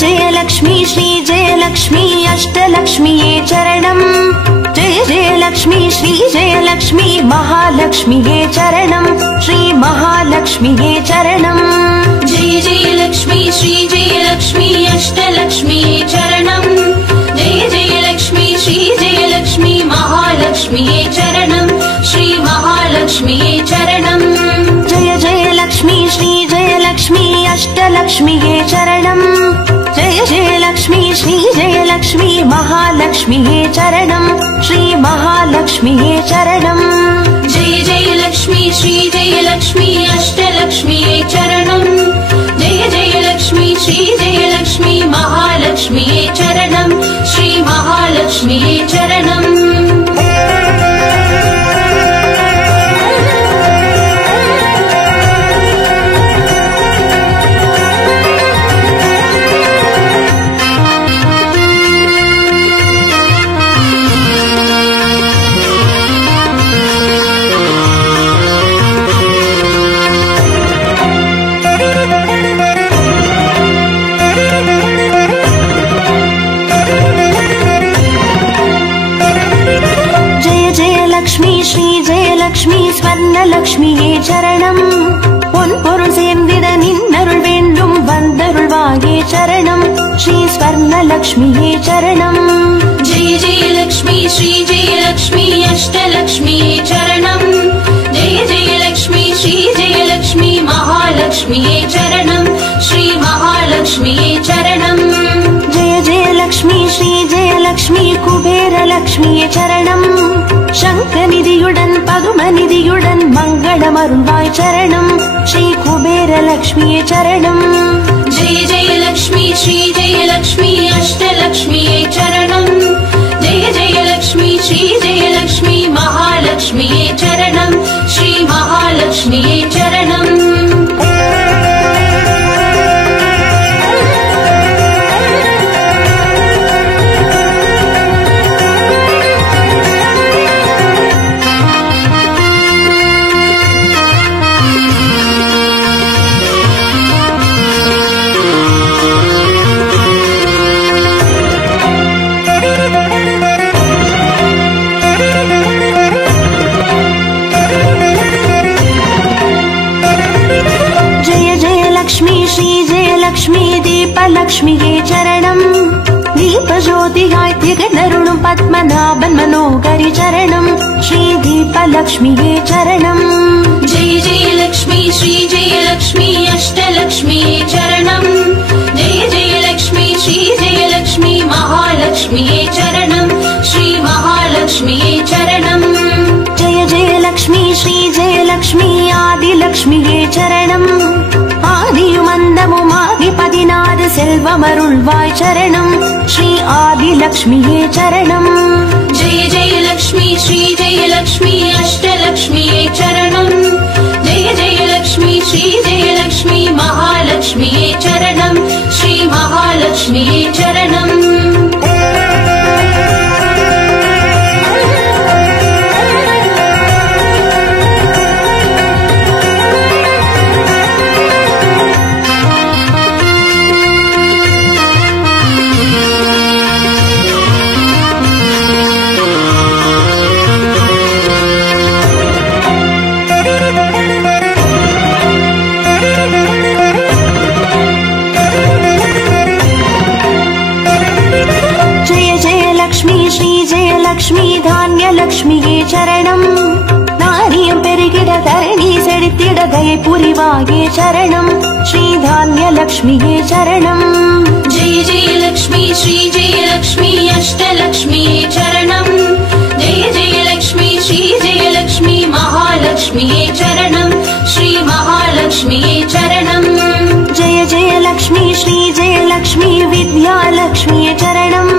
जय लक्ष्मी श्री जय लक्ष्मी अष्टलक्ष्मीये चरणम् जय जय लक्ष्मी श्री जय लक्ष्मी महालक्ष्मीये चरणम् श्री महालक्ष्मीये चरणम् जय जय लक्ष्मी श्री जय लक्ष्मी अष्टलक्ष्मीये चरणम् जय जय लक्ष्मी श्री जय लक्ष्मी महालक्ष्मीये चरणम् श्री महालक्ष्मीये चरणम् जय जय लक्ष्मी श्री जय लक्ष्मी अष्टलक्ष्मीये चरणम् जय जय लक्ष्मी श्री जय लक्ष्मी महालक्ष्मीये चरणम् श्री महालक्ष्मीये चरणम् जय जय लक्ष्मी श्री जय लक्ष्मी अष्टलक्ष्मीये चरणम् जय जय लक्ष्मी श्री जय लक्ष्मी महालक्ष्मीये चरणम् श्री महालक्ष्मीये चरणम् ஸ்வர்ணலக்ஷ்மியே சரணம் பொன் பொருள் சேர்ந்திட நின்னருள் வேண்டும் வந்தருள்வாயே சரணம் ஸ்ரீ ஸ்வர்ணலக்ஷ்மியே சரணம் जय जय लक्ष्मी श्री जय लक्ष्मी अष्टलक्ष्मीये चरणम् जय जय लक्ष्मी श्री जय लक्ष्मी महालक्ष्मीये चरणम् श्री महालक्ष्मीये चरणम् जय जय लक्ष्मी श्री जय लक्ष्मी कुबेरलक्ष्मिये चरणम् शङ्खनिधियुडन् पद्मनिधियुडन् मङ्गलमरुள்வாய் चरणम् श्री कुबेरलक्ष्मिये चरणम् जय जय लक्ष्मी श्री जय लक्ष्मी अष्टलक्ष्मीये चरणम् जय जय लक्ष्मी श्री जय लक्ष्मी महालक्ष्मीये चरणम् श्री महालक्ष्मीये चरणम् दीपलक्ष्मिये चरणम् दीपज्योतियाय திகழருளும் பத்மநாபன் மனோகரி चरणम् श्री दीपलक्ष्मिये चरणम् जय जय लक्ष्मी श्री जय लक्ष्मी अष्टलक्ष्मीये चरणम् जय जय लक्ष्मी श्री जय लक्ष्मी महालक्ष्मीये चरणम् श्री महालक्ष्मीये चरणम् जय जय लक्ष्मी श्री जय लक्ष्मी आदिलक्ष्मिये चरणम् ஆதியுமந்தமுமாகி 16 செல்வமருள்வாய் சரணம் ஸ்ரீ ஆதிலக்ஷ்மியே சரணம் जय जय लक्ष्मी श्री जय लक्ष्मी अष्टलक्ष्मीये चरणम् जय जय लक्ष्मी श्री जय लक्ष्मी महालक्ष्मीये चरणम् श्री महालक्ष्मीये चरणम् லக்ஷ்மி தான்யலக்ஷ்மியே சரணம் நாரியம் பெருகிட தரணி செழித்திட தயை புரிவாயே சரணம் ஸ்ரீ தான்யலக்ஷ்மியே சரணம் जय जय लक्ष्मी श्री जय लक्ष्मी अष्टलक्ष्मीये चरणम् जय जय लक्ष्मी श्री जय लक्ष्मी महालक्ष्मीये चरणम् श्री महालक्ष्मीये चरणम् जय जय लक्ष्मी श्री जय लक्ष्मी विद्यालक्ष्मिये चरणम्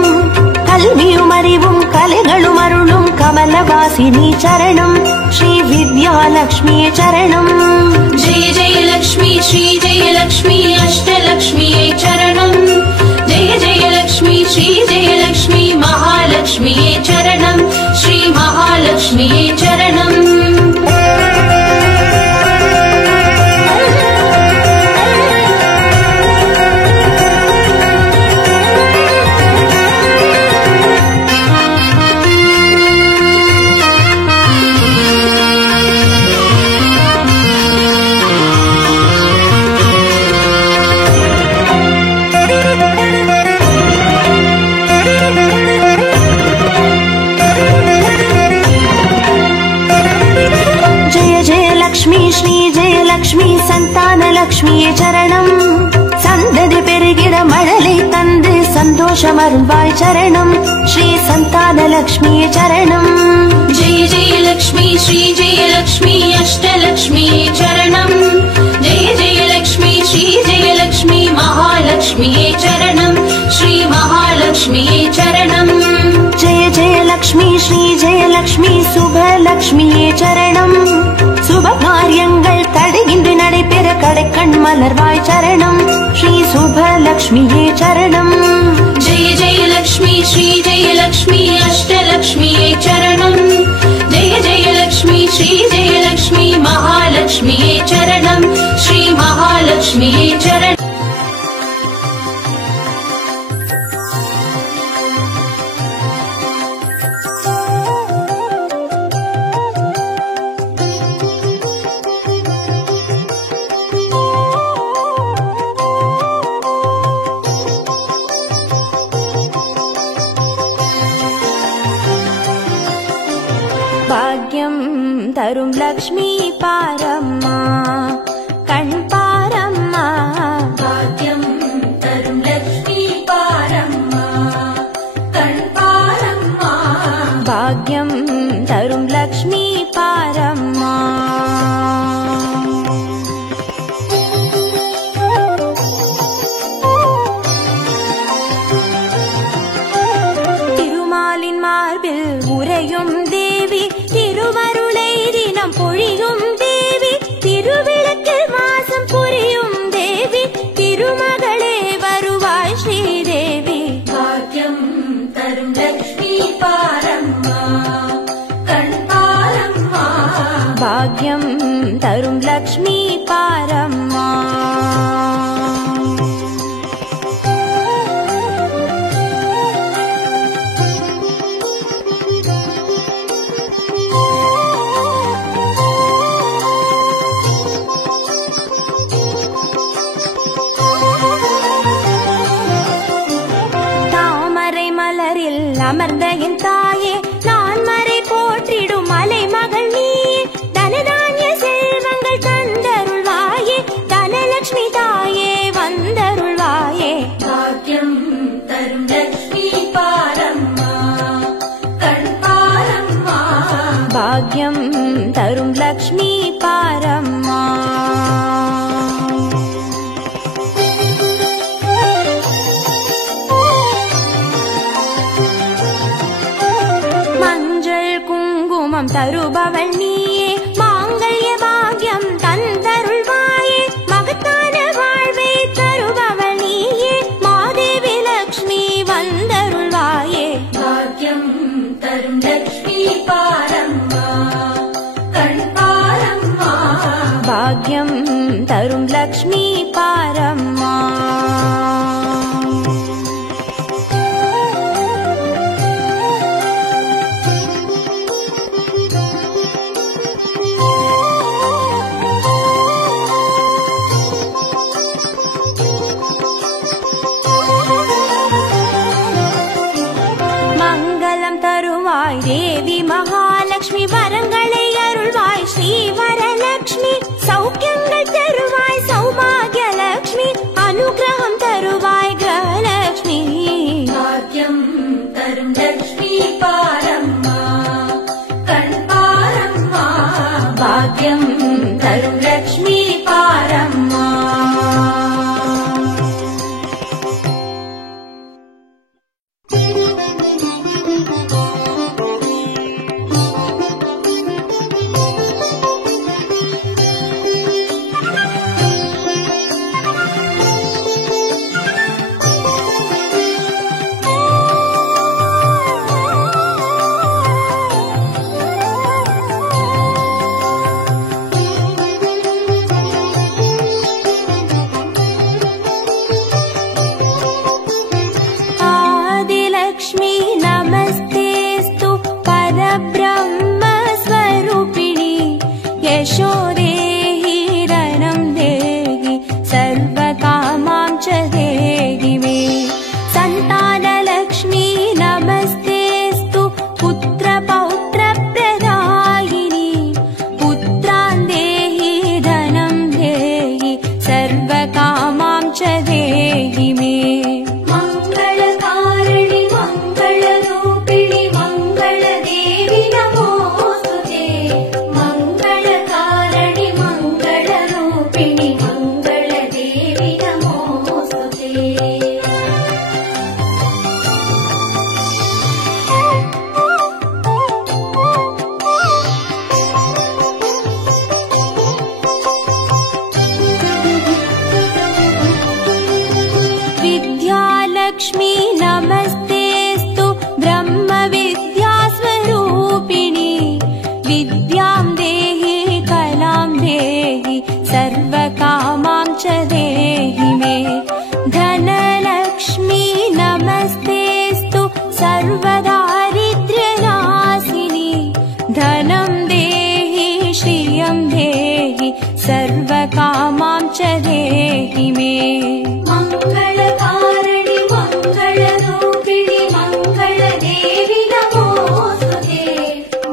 கல்வியுமறிவும் கலைகளும் அருளும் கமலவாசினி சரணம் ஸ்ரீ வித்யாலக்ஷ்மியே சரணம் जय जय लक्ष्मी श्री जय लक्ष्मी अष्टलक्ष्मीये चरणम् जय जय लक्ष्मी श्री जय लक्ष्मी महालक्ष्मीये चरणम् श्री महालक्ष्मीये चरणम् மகாலட்சுமியே சரணம். சந்ததி பெருகிட மழலை தந்து சந்தோஷம் அருள்வாய் சரணம். ஸ்ரீ சந்தானலக்ஷ்மியே சரணம். जय जय लक्ष्मी श्री जय लक्ष्मी अष्टलक्ष्मी चरणं. जय जय लक्ष्मी श्री जय लक्ष्मी महालक्ष्मी चरणं. श्री महालक्ष्मी चरणं. जय जय लक्ष्मी श्री जय लक्ष्मी சுபலக்ஷ்மியே சரணம். சுப காரியங்கள் தடையின்றி நடைபெற கடைக்கண் மலர்வாய் சரணம். ஸ்ரீ சுபலக்ஷ்மியே சரணம். जय जय लक्ष्मी श्री जय लक्ष्मी अष्टलक्ष्मी चरणं. जय जय लक्ष्मी श्री जय लक्ष्मी महालक्ष्मी चरणं. श्री महालक्ष्मी चरणं. பாக்யம் தரும் லக்ஷ்மி பாரம்மா கண் பாரம்மா. भाग्यं तरुं लक्ष्मी पारम्मा कण् पारम्मा. பாக்யம் தரும் லக்ஷ்மி பாரம்மா. திருமாலின் மார்பில் உறையும் தேவி, திருவருளை தினம் பொழியும் தேவி, திருவிளக்கில் வாசம் புரியும் தேவி, திருமகளே வருவாய் ஸ்ரீதேவி. भाग्यं तरुं लक्ष्मी पारम्मा कण् पारम्मा. பாக்யம் தரும் லக்ஷ்மி பாரம்மா. தாமரை மலரில் அமர்ந்த என் தாயே, நான் மறை போற்றிடும் மலை மகள் நீயே, தனதானிய செல்வங்கள் தந்தருள்வாயே, தனலட்சுமி தாயே வந்தருள்வாயே. भाग्यं तरुं लक्ष्मी पारम्मा कण् पारम्मा. பாக்யம் தரும் லக்ஷ்மி பாரம்மா. மஞ்சள் குங்குமம் தருபவள் நீயே, மாங்கல்ய பாக்யம் தந்தருள்வாயே, மகத்தான வாழ்வை தருபவள் நீயே, மாதேவி லக்ஷ்மி வந்தருள்வாயே. भाग्यं तरुं लक्ष्मी पारम्मा कण् पारम्मा. பாக்யம் தரும் லக்ஷ்மி பாரம்மா. மங்களம் தருவாய் தேவி மகாலட்சுமி, வரங்களை அருள்வாய் ஸ்ரீ வரலட்சுமி, சௌக்கியங்கள் தருவாய் சௌபாகிய லட்சுமி, அனுகிரகம் தரு सर्वकामां च देहि मे। मङ्गलकारिणि मङ्गलरूपिणि मङ्गलदेवि नमोऽस्तुते। मङ्गलकारिणि मङ्गलरूपिणि मङ्गलदेवि नमोऽस्तुते। विद्यालक्ष्मी नमस्तेऽस्तु ब्रह्मविद्यास्वरूपिणि। विद्यां देहि कलां देहि सर्वकामां च देहि मे। धनलक्ष्मी नमस्तेऽस्तु सर्वदारिद्र्यनाशिनि। धनं देहि श्रियं देहि सर्वकामां च देहि मे। मङ्गलकारिणि मङ्गलरूपिणि मङ्गलदेवि नमोऽस्तुते।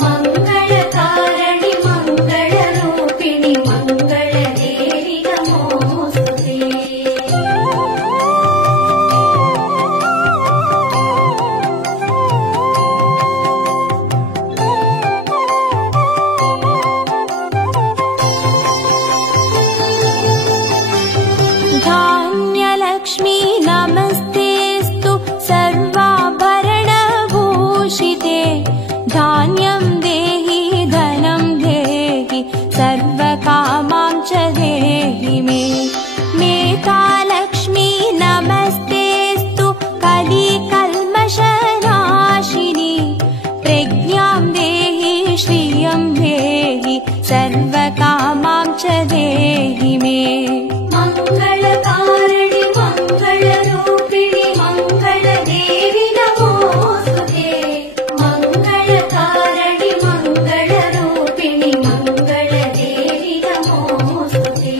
मङ्गलकारिणि मङ्गलरूपिणि मङ्गलदेवि नमोऽस्तुते। धान्यलक्ष्मी नमस्तेऽस्तु सर्वाभरणभूषिते। धान्यं देहि धनं देहि सर्वकामां च देहि मे। मेधालक्ष्मी नमस्तेऽस्तु कलिकल्मषनाशिनि। प्रज्ञां देहि श्रियं देहि सर्वकामां च देहि मे। मङ्गलकारिणि मङ्गलरूपिणि मङ्गलदेवि नमोऽस्तुते। मङ्गलकारिणि मङ्गलरूपिणि मङ्गलदेवि नमोऽस्तुते।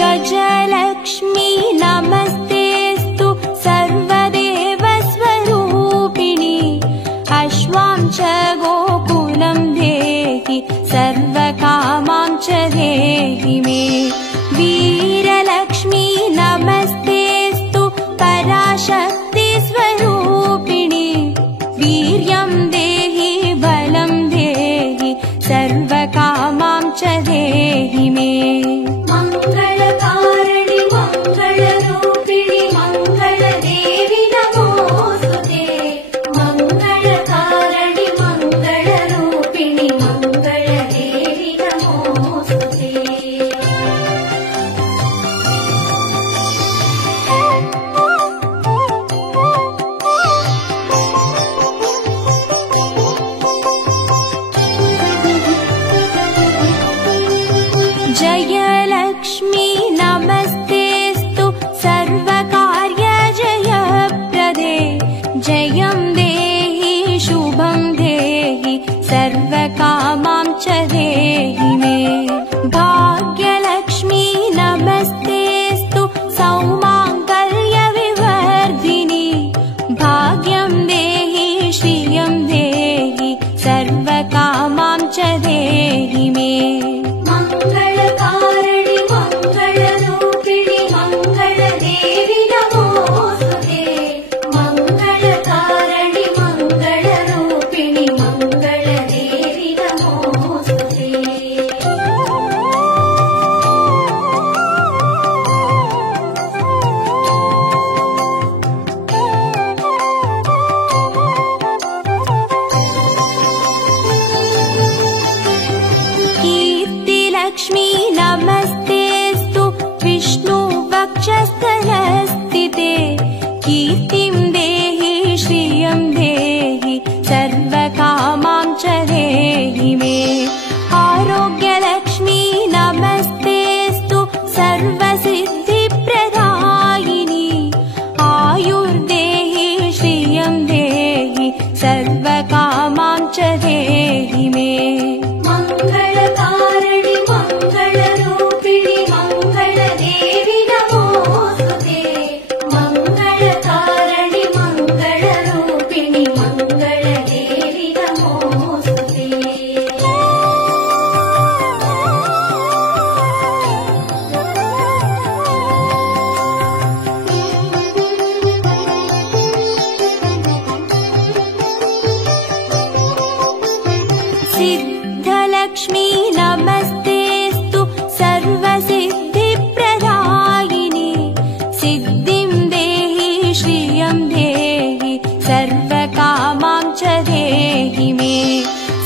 गजलक्ष्मी नमस्तेऽस्तु सर्वदेवस्वरूपिणि। अश्वां च गोकुलं देहि सर्वकामां च देहि मे। वीरलक्ष्मी नमस्तेऽस्तु पराशक्तिस्वरूपिणि। वीर्यं देहि बलं देहि सर्वकामां च देहि मे। मङ्गलकारिणि मङ्गलरूपिणि मङ्गलदेवि नमोऽस्तुते। मङ्गलकारिणि मङ्गलरूपिणि मङ्गलदेवि नमोऽस्तुते। जय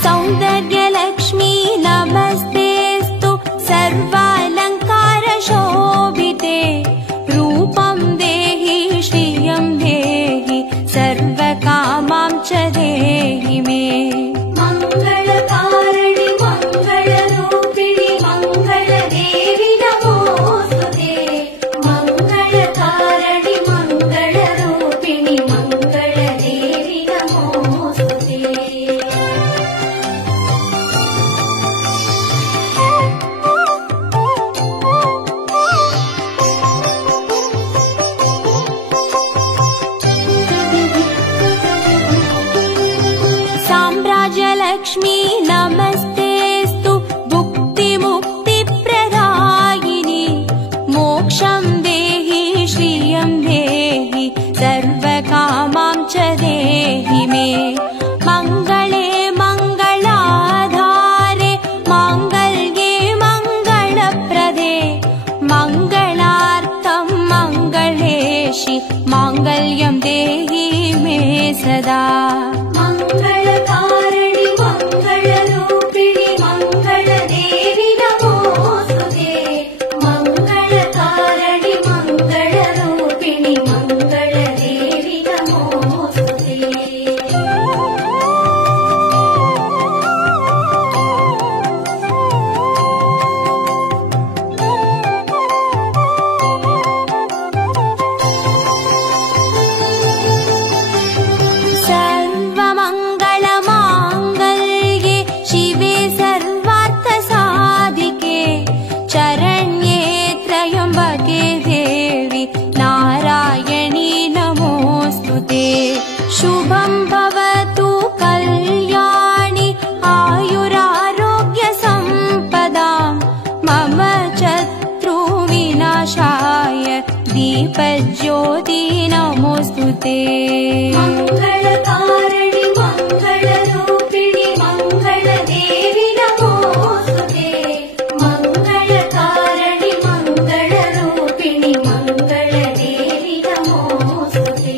सौन्दर्यलक्ष्मी नमस्तेऽस्तु सर्वालङ्कारशोभिते रूपं देहि श्रियं देहि सर्वकामां च देहि मे मङ्गलकारिणि मङ्गलरूपिणि मङ्गलदेवि नमोस्तुते मङ्गलकारिणि मङ्गलरूपिणि मङ्गलदेवि नमोस्तुते साम्राज्यलक्ष्मी नमस्तेऽस्तु भुक्तिमुक्तिप्रदायिनि मोक्षं देहि श्रियं देहि सर्वकामां च देहि मे मङ्गले मङ्गलाधारे माङ्गल्ये मङ्गलप्रदे मङ्गलार्थं मङ्गलेशि माङ्गल्यं देहि मे सदा मङ्गलकारिणि मङ्गलरूपिणि मङ्गलदेवि नमोस्तुते मङ्गलकारिणि मङ्गलरूपिणि मङ्गलदेवि नमोस्तुते सर्वमङ्गलमाङ्गल्ये शिवे सर्वार्थसाधिके चरण्ये त्र्यम्बके देवि नारायणी नमोऽस्तुते शुभं भवतु कल्याणि आयुरारोग्यसम्पदां मम शत्रुविनाशाय दीपज्योति नमोऽस्तुते मङ्गलकारिणि मङ्गलरूपिणि मङ्गलदेवि नमोस्तुते मङ्गलकारिणि मङ्गलरूपिणि मङ्गलदेवि नमोस्तुते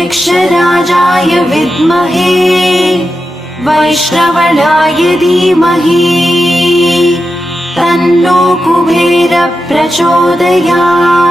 यक्षराजाय विद्महे वैष्णवनाय धीमहि तन्नो कुबेर प्रचोदयात्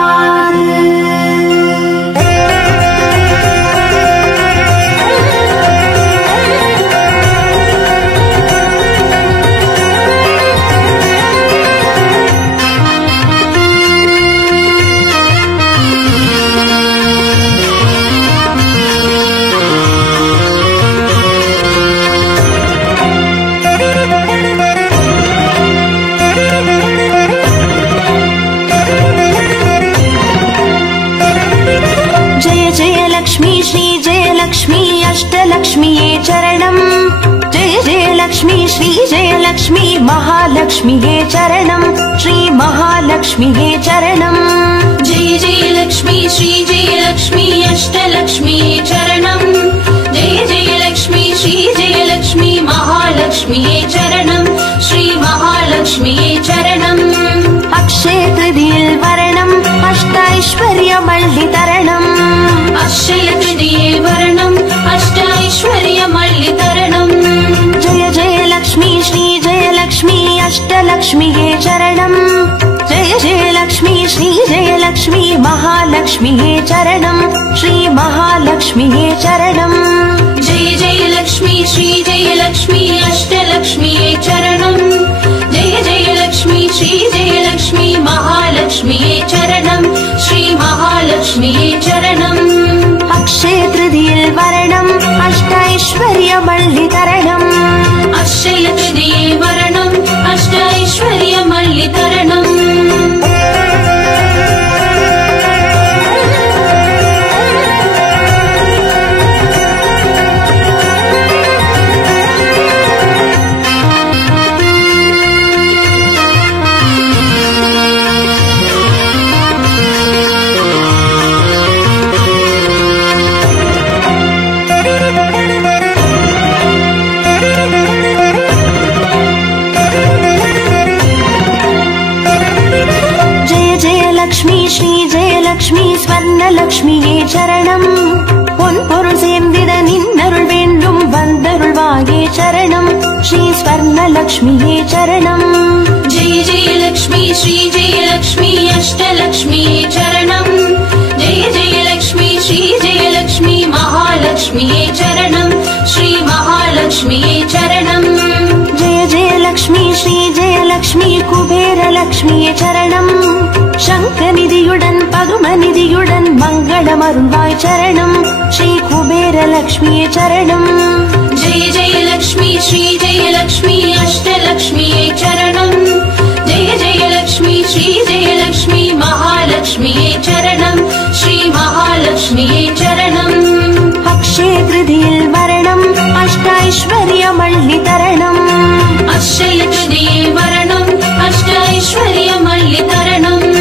लक्ष्मी अष्टलक्ष्मीये चरणम् जय जय लक्ष्मी श्री जय लक्ष्मी महालक्ष्मीये चरणम् श्री महालक्ष्मीये चरणम् जय जय लक्ष्मी श्री जय लक्ष्मी अष्टलक्ष्मीये चरणम् जय जय लक्ष्मी श्री जय लक्ष्मी महालक्ष्मीये चरणम् श्री महालक्ष्मीये चरणम् अक्षय तृतीये वर्णम् अष्टैश्वर्यमल्लितरणम् अक्षय तृतीये वर्णम् अष्टैश्वर्यमल्लितरणम् जय जय लक्ष्मी श्री जय लक्ष्मी अष्टलक्ष्मीये चरणम् जय जय लक्ष्मी श्री जय लक्ष्मी महालक्ष्मीये चरणम् श्री महालक्ष्मीये चरणम् जय जय लक्ष्मी श्री जय लक्ष्मी अष्टलक्ष्मीये चरणम् जय जय लक्ष्मी श्री जय लक्ष्मी महालक्ष्मीये चरणम् श्री महालक्ष्मीये चरणम् अक्षय तृतीये वर्णम् अष्टैश्वर्यमल्लितरणम् अक्षय तृतीये वर्णम् अष्टैश्वर्यमल्लितरणम् லக்ஷ்மி ஸ்வர்ணலக்ஷ்மியே சரணம். பொன்பொருள் சேர்ந்திட நின்னருள் வேண்டும் வந்தருள்வாயே சரணம். ஸ்ரீ ஸ்வர்ணலக்ஷ்மியே சரணம். जय जय लक्ष्मी श्री जय लक्ष्मी अष्टलक्ष्मीये चरणम्. जय जय लक्ष्मी श्री जय लक्ष्मी महालक्ष्मीये चरणम्. श्री महालक्ष्मीये चरणम्. जय जय लक्ष्मी श्री जय लक्ष्मी कुबेरलक्ष्मिये चरणम्. शङ्खनिधियुडन् पदुमनिधियुडन् मङ्गलमरुள்வாய் चरणम्. श्री कुबेरलक्ष्मिये चरणम्. जय जय लक्ष्मी श्री जय लक्ष्मी अष्टलक्ष्मीये चरणम्. जय जय लक्ष्मी श्री जय लक्ष्मी महालक्ष्मीये चरणम्. श्री महालक्ष्मीये चरणम्. अक्षय तृतीयिल वरणम् अष्टैश्वर्यमल्लितरणम्. अक्षय तृतीये वरणम् अष्टैश्वर्यमल्लितरणम्.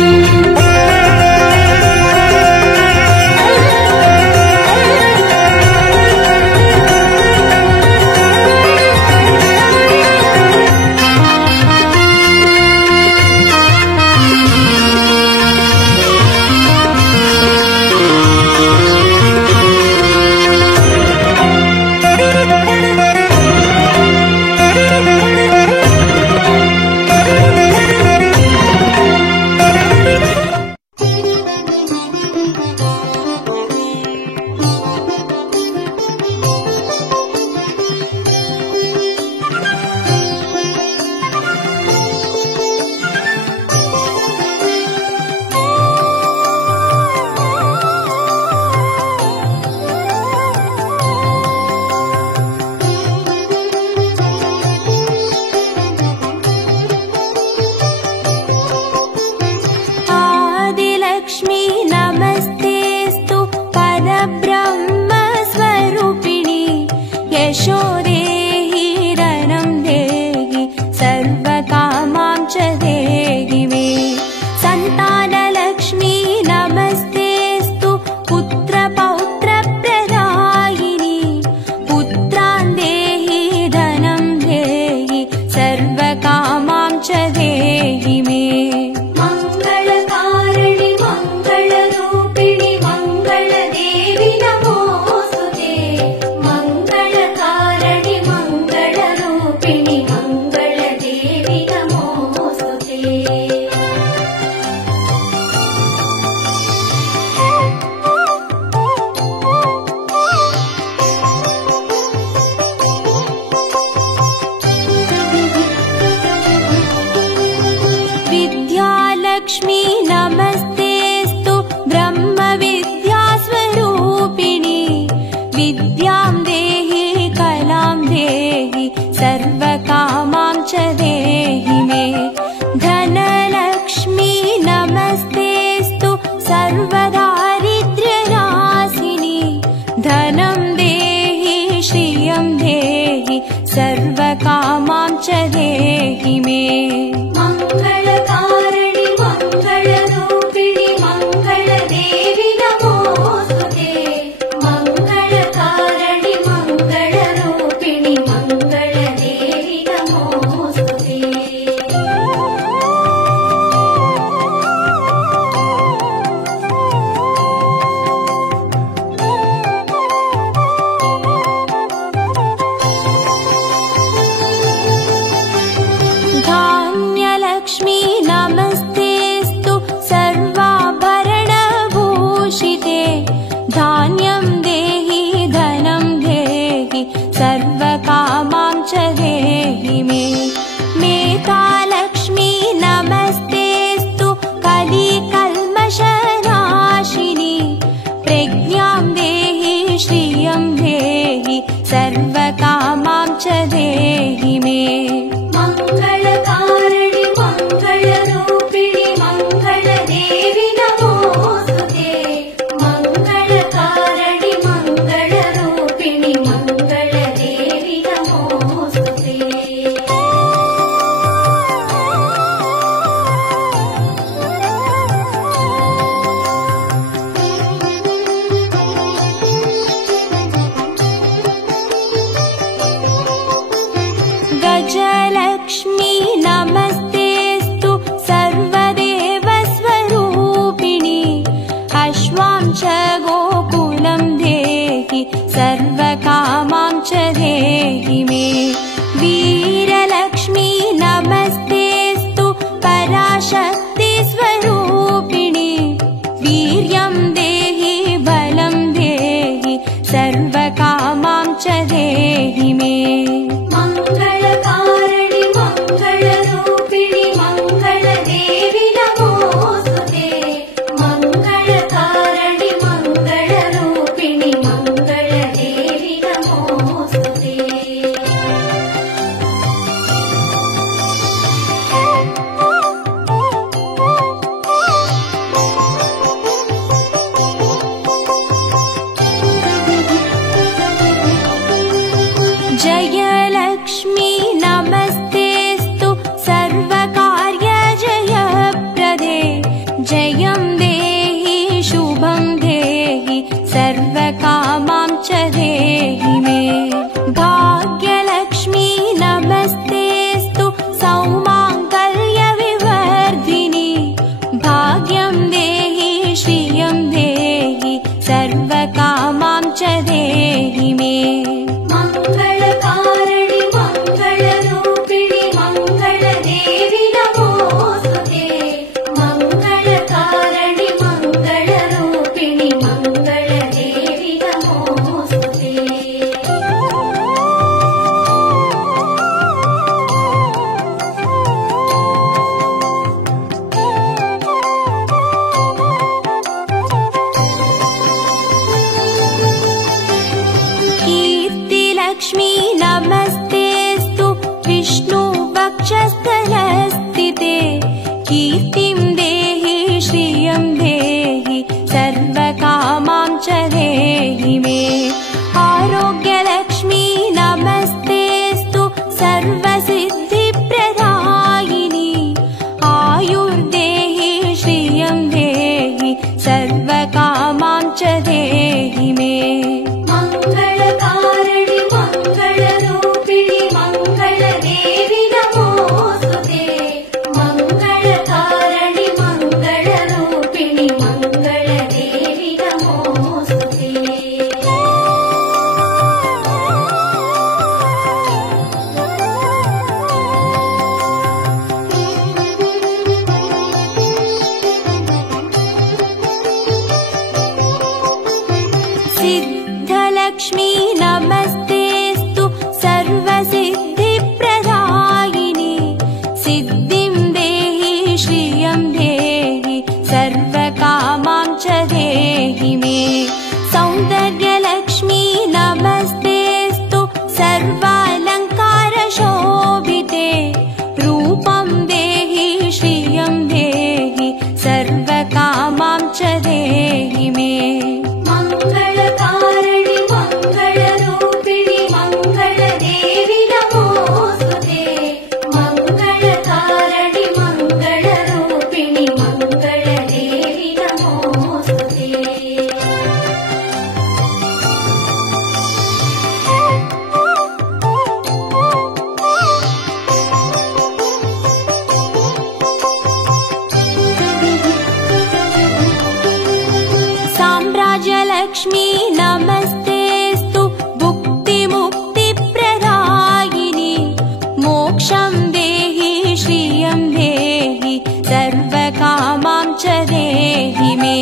यशं देहि श्रियं देहि सर्वकामां च देहि मे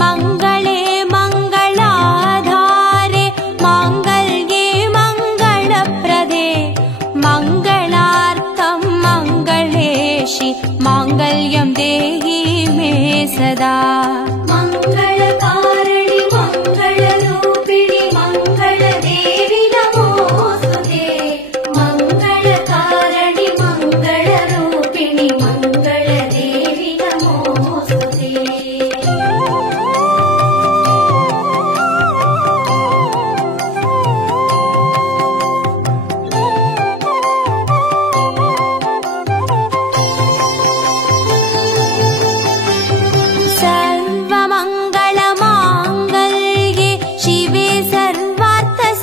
मङ्गले मङ्गलाधारे माङ्गल्ये मङ्गलप्रदे मङ्गलार्थं मङ्गलेशि माङ्गल्यं देहि मे सदा मङ्गलकारिणि मङ्गलरूपिणि मङ्गलदेवि नमोस्तुते मङ्गलकारिणि मङ्गलरूपिणि मङ्गलदेवि नमोस्तुते सर्वमङ्गलमाङ्गल्ये शिवे सर्वार्थसाधिके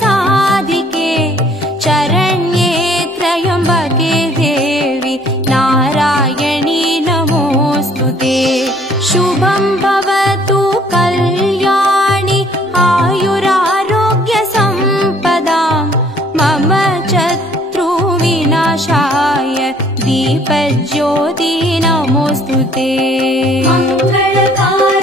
चरण्ये त्र्यम्बके देवि नारायणी नमोऽस्तुते शुभं भवतु कल्याणि आयुरारोग्यसम्पदां मम शत्रुविनाशाय दीपज्योति नमोऽस्तुते मङ्गलकारिणि